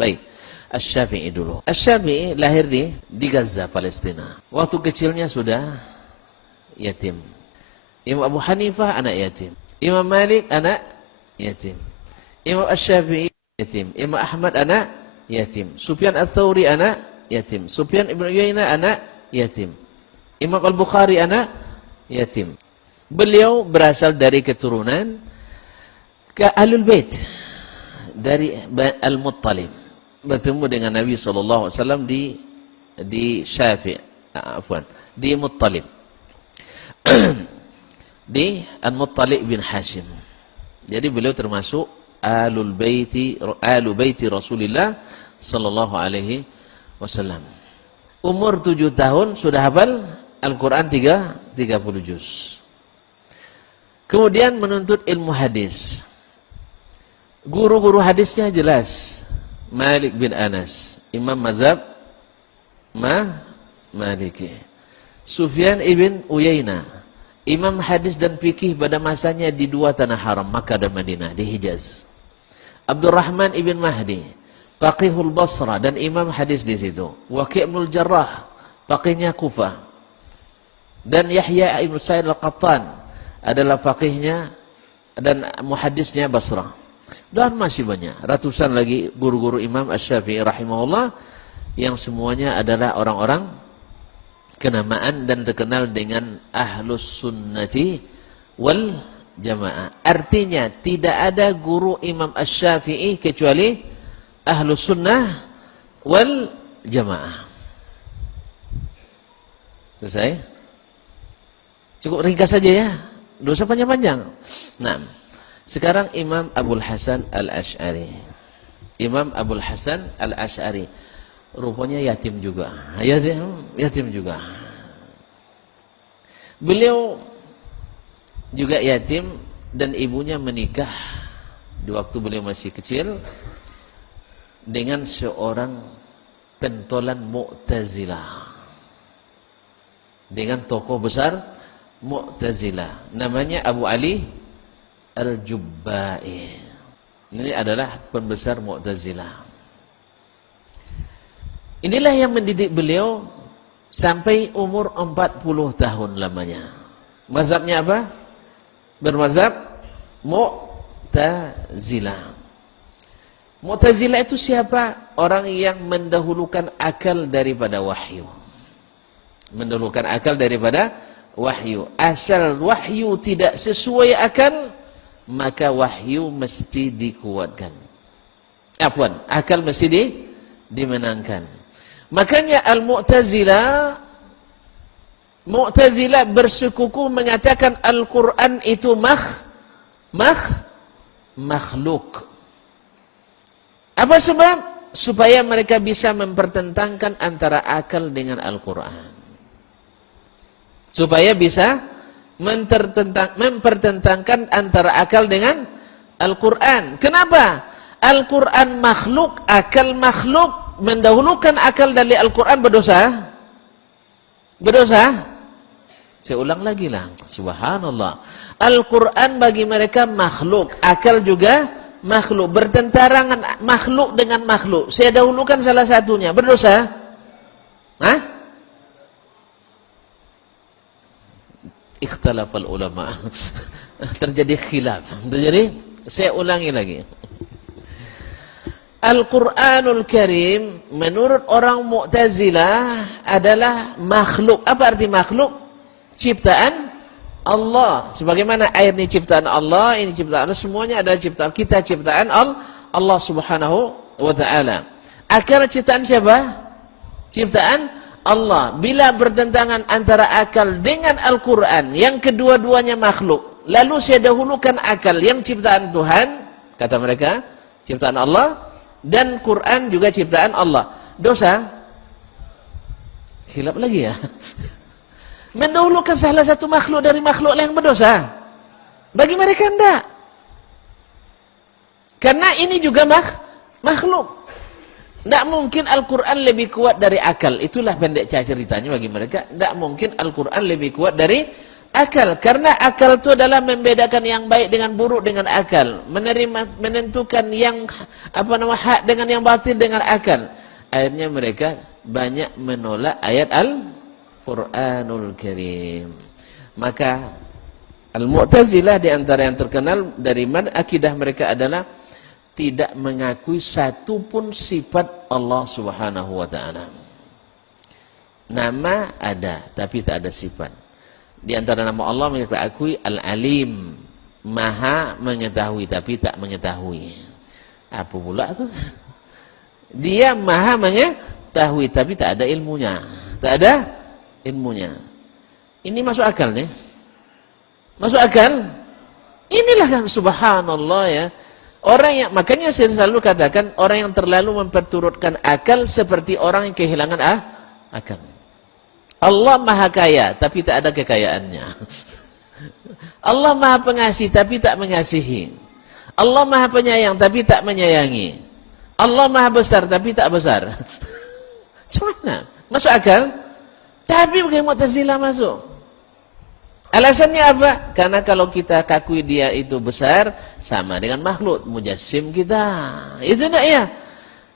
Baik, Asy-Syafi'i dulu. Asy-Syafi'i lahir di Gaza, Palestina. Waktu kecilnya sudah yatim. Imam Abu Hanifah anak yatim. Imam Malik anak yatim. Imam Asy-Syafi'i yatim. Imam Ahmad anak yatim. Sufyan Ats-Tsauri anak yatim. Sufyan Ibn Uyainah anak yatim. Imam Al-Bukhari anak yatim. Beliau berasal dari keturunan ke Ahlul Bait, dari Al-Muttalib. Bertemu dengan Nabi SAW di di Muttalib. Di Al-Muttalib bin Hashim. Jadi beliau termasuk Alu Baiti Rasulullah sallallahu alaihi wasallam. Umur 7 tahun sudah hafal Al-Quran 30 juz. Kemudian menuntut ilmu hadis. Guru-guru hadisnya jelas. Malik bin Anas, Imam Mazhab Maliki. Sufyan ibn Uyainah, Imam hadis dan fikih pada masanya di 2 tanah haram, Makkah dan Madinah, di Hijaz. Abdurrahman ibn Mahdi, faqihul Basra dan imam hadis di situ. Waqi' ibnul Jarrah, faqihnya Kufah. Dan Yahya ibn Sa'id al-Qattan adalah faqihnya dan muhaddisnya Basrah. Dan masih banyak, ratusan lagi guru-guru Imam Asy-Syafi'i rahimahullah yang semuanya adalah orang-orang kenamaan dan terkenal dengan Ahlus Sunnati wal Jamaah. Artinya tidak ada guru Imam Asy-Syafi'i kecuali Ahlus Sunnah wal Jamaah. Selesai? Cukup ringkas saja ya, dosa panjang-panjang. Nah, sekarang Imam Abul Hasan Al-Asy'ari. Imam Abul Hasan Al-Asy'ari rupanya yatim juga. Yatim juga. Beliau juga yatim dan ibunya menikah di waktu beliau masih kecil dengan seorang pentolan Mu'tazilah. Dengan tokoh besar Mu'tazilah, namanya Abu Ali Al-Jubba'i. Ini adalah pembesar Mu'tazilah. Inilah yang mendidik beliau sampai umur 40 tahun lamanya. Mazhabnya apa? Bermazhab Mu'tazilah. Mu'tazilah itu siapa? Orang yang mendahulukan akal daripada wahyu. Mendahulukan akal daripada wahyu. Asal wahyu tidak sesuai akal, maka wahyu mesti dikuatkan. Akal mesti dimenangkan. Makanya Mu'tazilah bersekukuh mengatakan Al-Quran itu makhluk. Apa sebab? Supaya mereka bisa mempertentangkan antara akal dengan Al-Quran. Supaya bisa mempertentangkan antara akal dengan Al-Quran. Kenapa? Al-Quran makhluk, akal makhluk, mendahulukan akal dari Al-Quran berdosa? Berdosa? Saya ulang lagi lah. Subhanallah. Al-Quran bagi mereka makhluk, akal juga makhluk. Bertentangan makhluk dengan makhluk. Saya dahulukan salah satunya. Berdosa? Hah? Ikhtalafal ulama. Terjadi khilaf. Jadi saya ulangi lagi. Al-Quranul Karim menurut orang Mu'tazilah adalah makhluk. Apa arti makhluk? Ciptaan Allah. Sebagaimana air ini ciptaan Allah, ini ciptaan Allah, semuanya adalah ciptaan kita, ciptaan Allah Subhanahu wa ta'ala. Akal ciptaan siapa? Ciptaan Allah. Bila bertentangan antara akal dengan Al-Quran, yang kedua-duanya makhluk, lalu saya dahulukan akal yang ciptaan Tuhan, kata mereka, ciptaan Allah, dan Quran juga ciptaan Allah. Dosa? Khilaf lagi ya. Mendahulukan salah satu makhluk dari makhluk lain berdosa? Bagi mereka enggak. Karena ini juga makhluk. Tidak mungkin Al-Quran lebih kuat dari akal. Itulah pendek ceritanya bagi mereka. Tidak mungkin Al-Quran lebih kuat dari Akal, karena akal itu adalah membedakan yang baik dengan buruk dengan akal, menentukan yang hak dengan yang batil dengan akal. Akhirnya mereka banyak menolak ayat Al-Qur'anul Karim. Maka Al-Mu'tazilah di antara yang terkenal dari akidah mereka adalah tidak mengakui satu pun sifat Allah Subhanahu wa taala. Nama ada tapi tak ada sifat. Di antara nama Allah mereka akui Al-Alim, Maha mengetahui tapi tak mengetahui. Apa pula tu? Dia Maha mengetahui tapi tak ada ilmunya. Tak ada ilmunya. Ini masuk akal nih? Masuk akal? Inilah kan subhanallah ya. Orang yang, makanya saya selalu katakan orang yang terlalu memperturutkan akal seperti orang yang kehilangan akal. Allah maha kaya, tapi tak ada kekayaannya. Allah maha pengasih, tapi tak mengasihi. Allah maha penyayang, tapi tak menyayangi. Allah maha besar, tapi tak besar. Macam masuk akal? Tapi bagaimana Mu'tazilah masuk? Alasannya apa? Karena kalau kita akui dia itu besar, sama dengan makhluk, mujassim kita. Itu enggak ya?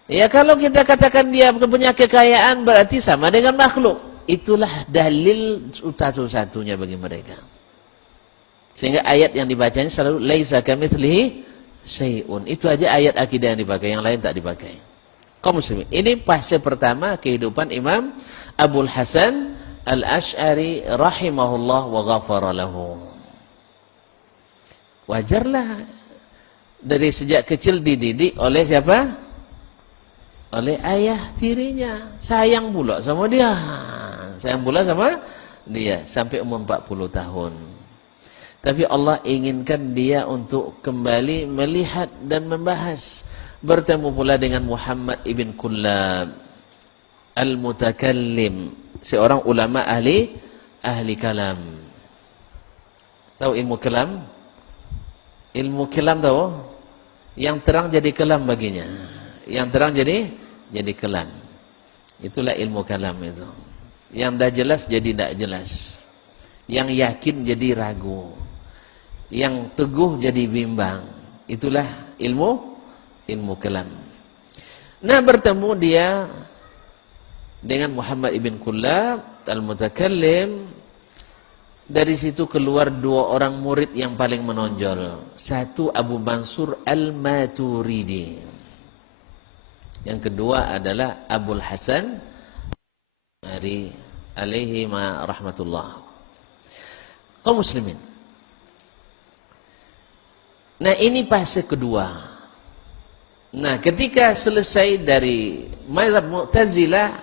Ya kalau kita katakan dia punya kekayaan, berarti sama dengan makhluk. Itulah dalil satu-satunya bagi mereka. Sehingga ayat yang dibacanya selalu laisa kamitslihi syai'un. Itu aja ayat akidah yang dipakai, yang lain tak dipakai. Kaum muslimin, ini fase pertama kehidupan Imam Abul Hasan Al-Asy'ari rahimahullah wa ghafara lahu. Wajarlah dari sejak kecil dididik oleh siapa? Oleh ayah tirinya. Sayang pula sama dia. Sayang pula sama dia sampai umur 40 tahun. Tapi Allah inginkan dia untuk kembali melihat dan membahas. Bertemu pula dengan Muhammad ibn Kullab Al-Mutakallim, seorang ulama ahli kalam. Tahu ilmu kalam? Ilmu kalam tahu? Yang terang jadi kalam baginya. Yang terang jadi kalam. Itulah ilmu kalam itu. Yang dah jelas jadi tidak jelas. Yang yakin jadi ragu. Yang teguh jadi bimbang. Itulah ilmu kalam. Nah, bertemu dia dengan Muhammad ibn Kullab Al-Mutakallim. Dari situ keluar dua orang murid yang paling menonjol. Satu Abu Mansur Al-Maturidi. Yang kedua adalah Abul Hasan alaihi ma rahmatullah. Kaum muslimin. Nah, ini fase kedua. Nah, ketika selesai dari mazhab Mu'tazilah,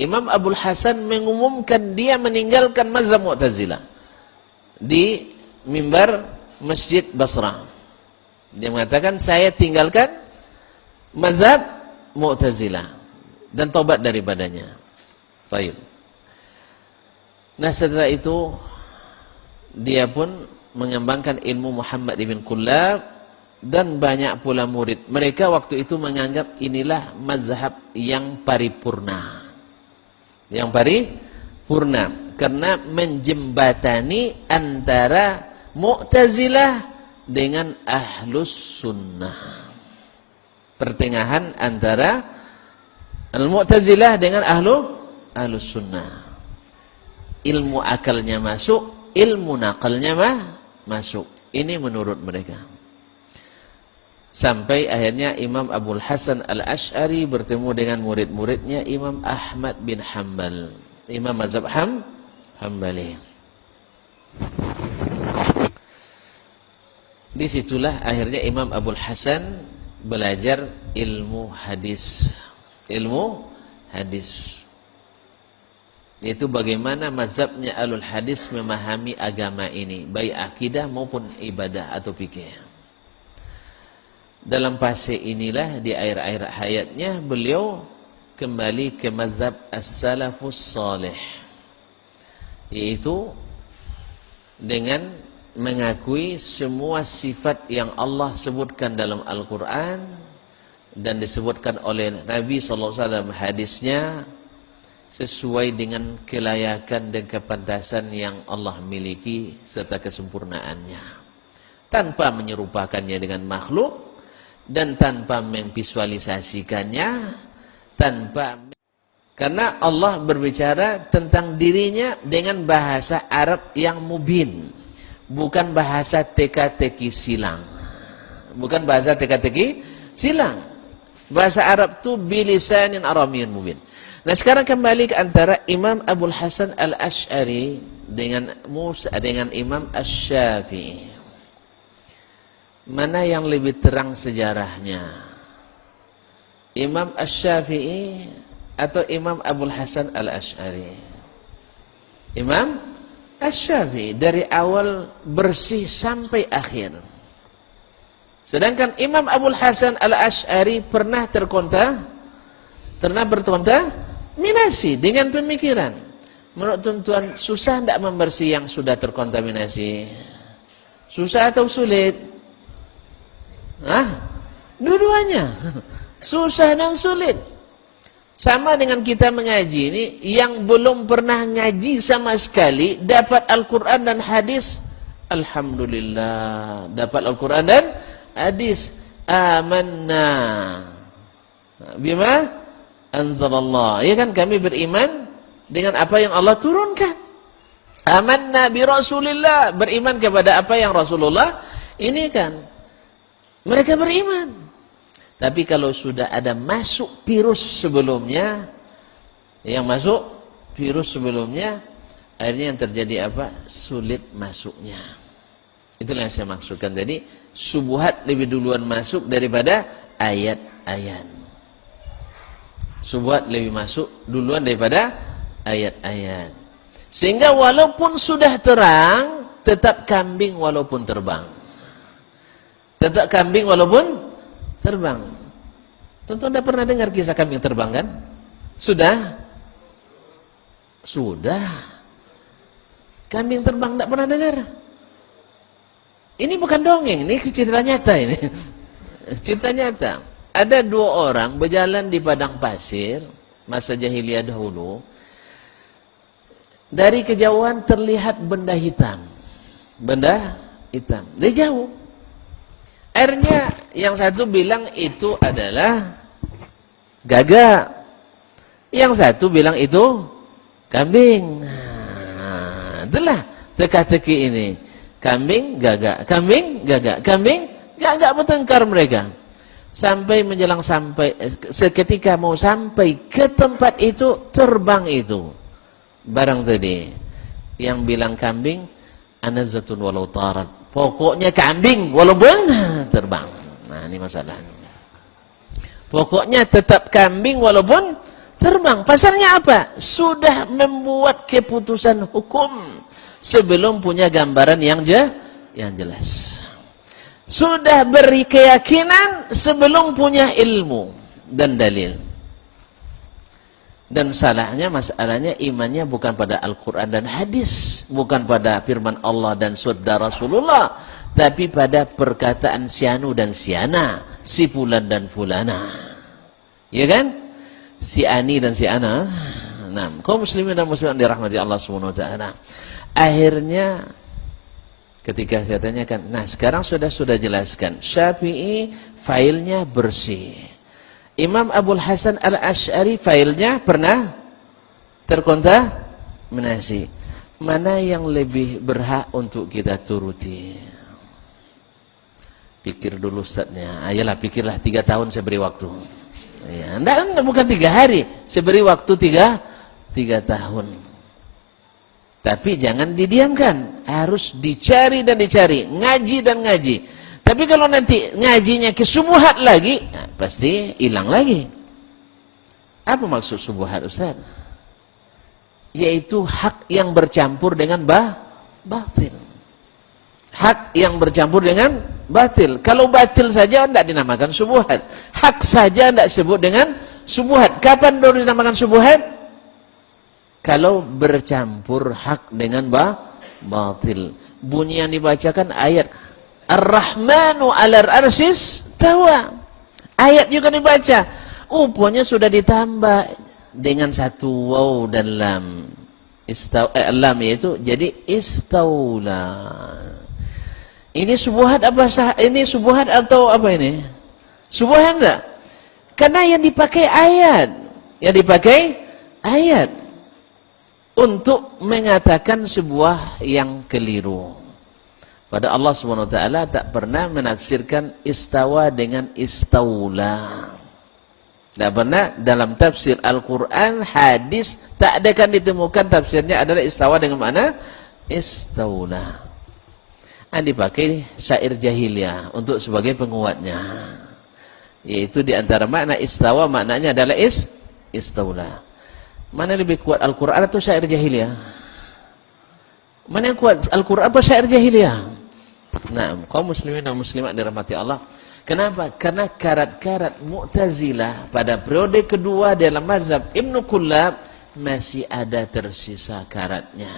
Imam Abul Hasan mengumumkan dia meninggalkan mazhab Mu'tazilah di mimbar Masjid Basrah. Dia mengatakan, saya tinggalkan mazhab Mu'tazilah dan tobat daripadanya. Baik. Nah, setelah itu dia pun mengembangkan ilmu Muhammad ibn Kullab dan banyak pula murid. Mereka waktu itu menganggap inilah mazhab yang paripurna. Yang paripurna karena menjembatani antara Mu'tazilah dengan Ahlus Sunnah. Pertengahan antara Al-Mu'tazilah dengan Ahlus Sunnah. Ilmu akalnya masuk, ilmu nakalnya masuk. Ini menurut mereka. Sampai akhirnya Imam Abul Hasan Al-Asy'ari bertemu dengan murid-muridnya Imam Ahmad bin Hanbal, Imam mazhab Hambali. Disitulah akhirnya Imam Abul Hasan belajar ilmu hadis. Ilmu hadis. Yaitu bagaimana mazhabnya Ahlul Hadis memahami agama ini, baik akidah maupun ibadah atau fikih. Dalam fase inilah di akhir-akhir hayatnya beliau kembali ke mazhab as-salafus salih, yaitu dengan mengakui semua sifat yang Allah sebutkan dalam Al-Quran dan disebutkan oleh Nabi SAW hadisnya, sesuai dengan kelayakan dan kepantasan yang Allah miliki serta kesempurnaannya, tanpa menyerupakannya dengan makhluk dan tanpa memvisualisasikannya, karena Allah berbicara tentang dirinya dengan bahasa Arab yang mubin, bukan bahasa teka-teki silang. Bukan bahasa teka-teki silang. Bahasa Arab itu bilisanin Arabiyyin mubin. Nah, sekarang kembali ke antara Imam Abul Hasan Al-Asy'ari dengan Imam Asy-Syafi'i. Mana yang lebih terang sejarahnya? Imam Asy-Syafi'i atau Imam Abul Hasan Al-Asy'ari? Imam Asy-Syafi'i dari awal bersih sampai akhir. Sedangkan Imam Abul Hasan Al-Asy'ari pernah berkontaminasi dengan pemikiran. Menurut tuan-tuan, susah tidak membersih yang sudah terkontaminasi? Susah atau sulit? Dua-duanya. Susah dan sulit. Sama dengan kita mengaji ini, yang belum pernah ngaji sama sekali dapat Al-Quran dan hadis, alhamdulillah, dapat Al-Quran dan hadis. Amanna bima anzalallah, ya kan, kami beriman dengan apa yang Allah turunkan. Amanna bi Rasulillah, beriman kepada apa yang Rasulullah ini kan. Mereka beriman. Tapi kalau sudah ada masuk virus sebelumnya, akhirnya yang terjadi apa? Sulit masuknya. Itulah yang saya maksudkan tadi. Subuhat lebih duluan masuk daripada ayat-ayat. Subuhat lebih masuk duluan daripada ayat-ayat. Sehingga walaupun sudah terang, tetap kambing walaupun terbang. Tetap kambing walaupun terbang. Tentu Anda pernah dengar kisah kambing terbang kan? Sudah. Kambing terbang tidak pernah dengar. Ini bukan dongeng, ini cerita nyata ini. Cerita nyata. Ada dua orang berjalan di padang pasir masa jahiliyah dahulu. Dari kejauhan terlihat benda hitam. Dari jauh. Akhirnya yang satu bilang itu adalah gagak. Yang satu bilang itu kambing. Itulah teka-teki ini. Kambing, gagak. Gagak bertengkar mereka. Seketika mau sampai ke tempat itu, terbang itu. Barang tadi. Yang bilang kambing, anazatun walau tarat. Pokoknya kambing walaupun terbang. Nah, ini masalah. Pokoknya tetap kambing walaupun terbang. Pasalnya apa? Sudah membuat keputusan hukum sebelum punya gambaran yang jelas. Sudah beri keyakinan sebelum punya ilmu dan dalil. Dan masalahnya imannya bukan pada Al-Quran dan hadis, bukan pada firman Allah dan sabda Rasulullah, tapi pada perkataan si anu dan si ana, si fulan dan fulana. Ya kan? Si ani dan si ana. Nah, kaum muslimin dan muslimat dirahmati Allah Subhanahu wa taala. Akhirnya ketika saya tanyakan, nah sekarang sudah jelaskan, Syafi'i failnya bersih. Imam Abul Hasan Al-Asy'ari failnya pernah terkontaminasi. Mana yang lebih berhak untuk kita turuti? Pikir dulu Ustaznya. Ayolah pikirlah, 3 tahun saya beri waktu. Ya, enggak, bukan 3 hari. Saya beri waktu 3 tahun. Tapi jangan didiamkan. Harus dicari dan dicari. Ngaji dan ngaji. Tapi kalau nanti ngajinya ke subuhat lagi, nah, pasti hilang lagi. Apa maksud subuhat, Ustaz? Yaitu hak yang bercampur dengan batil. Hak yang bercampur dengan batil. Kalau batil saja tidak dinamakan subuhat. Hak saja tidak sebut dengan subuhat. Kapan baru dinamakan subuhat? Kalau bercampur hak dengan batil. Bunyi yang dibacakan ayat Ar-Rahmanu 'alal 'arsyis tawa. Ayat juga dibaca. Rupanya sudah ditambah dengan satu waw dan lam. Lam yaitu jadi istaula. Ini subuhat apa ini subuhat atau apa ini? Subuhat enggak? Karena yang dipakai ayat. Yang dipakai ayat untuk mengatakan sebuah yang keliru. Pada Allah Subhanahu wa taala tak pernah menafsirkan istawa dengan istaula. Tak pernah dalam tafsir Al-Quran, hadis, tak ada kan ditemukan tafsirnya adalah istawa dengan mana? Istaula. Dipakai syair jahiliyah untuk sebagai penguatnya. Yaitu di antara makna istawa, maknanya adalah istaula. Mana lebih kuat Al-Quran atau syair jahiliyah? Mana yang kuat Al-Quran apa syair jahiliyah? Nah, kaum muslimin dan muslimat dirahmati Allah. Kenapa? Karena karat-karat Mu'tazilah pada periode kedua dalam mazhab Ibnu Kullab masih ada tersisa karatnya.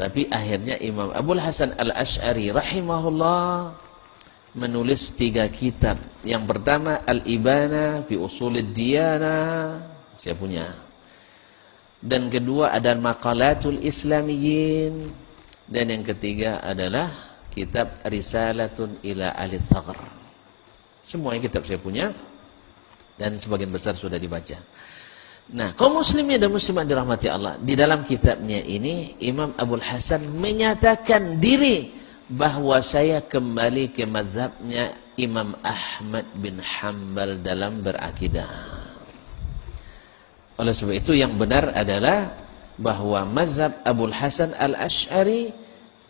Tapi akhirnya Imam Abul Hasan Al-Asy'ari rahimahullah menulis 3 kitab. Yang pertama Al-Ibana fi Ushulid Diyanah, saya punya. Dan kedua ada Maqalatul Islamiyyin, dan yang ketiga adalah kitab Risalatun ila Ahli Thaqr. Semuanya kitab saya punya dan sebagian besar sudah dibaca. Nah, kaum muslimin dan muslimat dirahmati Allah, di dalam kitabnya ini Imam Abul Hasan menyatakan diri bahwa saya kembali ke mazhabnya Imam Ahmad bin Hanbal dalam berakidah. Oleh sebab itu yang benar adalah bahwa mazhab Abul Hasan Al-Asy'ari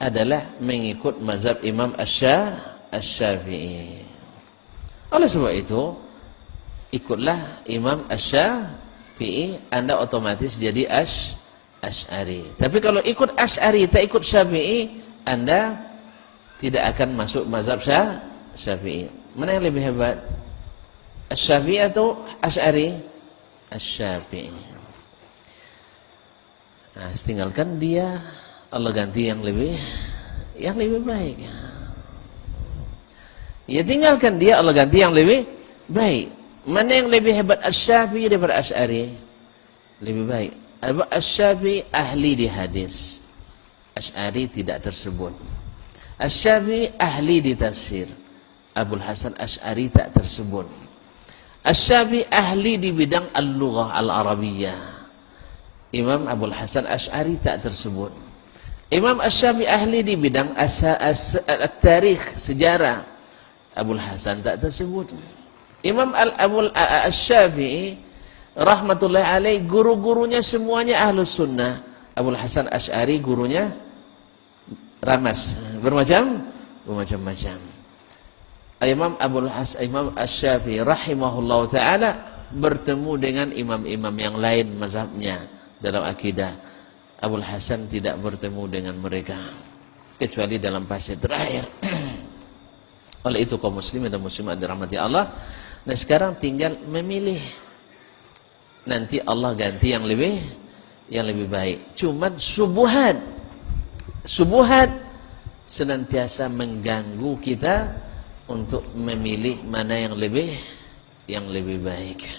adalah mengikut mazhab Imam Asy-Syafi'i. Oleh sebab itu, ikutlah Imam Asy-Syafi'i, Anda otomatis jadi Asy'ari. Tapi kalau ikut Asy'ari, tak ikut Syafi'i, Anda tidak akan masuk mazhab Syafi'i. Mana yang lebih hebat? Asy-Syafi'i atau Asy'ari? Asy-Syafi'i. Nah, tinggalkan dia, Allah ganti yang lebih baik. Ya tinggalkan dia, Allah ganti yang lebih baik. Mana yang lebih hebat, Asy-Syafi'i daripada Asy'ari? Lebih baik. Asy-Syafi'i ahli di hadis, Asy'ari tidak tersebut. Asy-Syafi'i ahli di tafsir, Abul Hasan Asy'ari tak tersebut. Asy-Syafi'i ahli di bidang al-lughah al-arabiyyah, Imam Abul Hasan Asy'ari tak tersebut. Imam Asy-Syafi'i ahli di bidang at-tarikh, sejarah, Abul Hasan tak tersebut. Imam Asy-Syafi'i rahmatullahi alaih, guru-gurunya semuanya Ahlus Sunnah. Abul Hasan Asy'ari gurunya ramas, bermacam-macam. Imam Asy-Syafi'i rahimahullah ta'ala bertemu dengan imam-imam yang lain mazhabnya dalam akidah. Abul Hasan tidak bertemu dengan mereka kecuali dalam fase terakhir. Oleh itu kaum muslimin dan muslimat dirahmati Allah, nah sekarang tinggal memilih. Nanti Allah ganti yang lebih baik. Cuman subuhat senantiasa mengganggu kita untuk memilih mana yang lebih baik.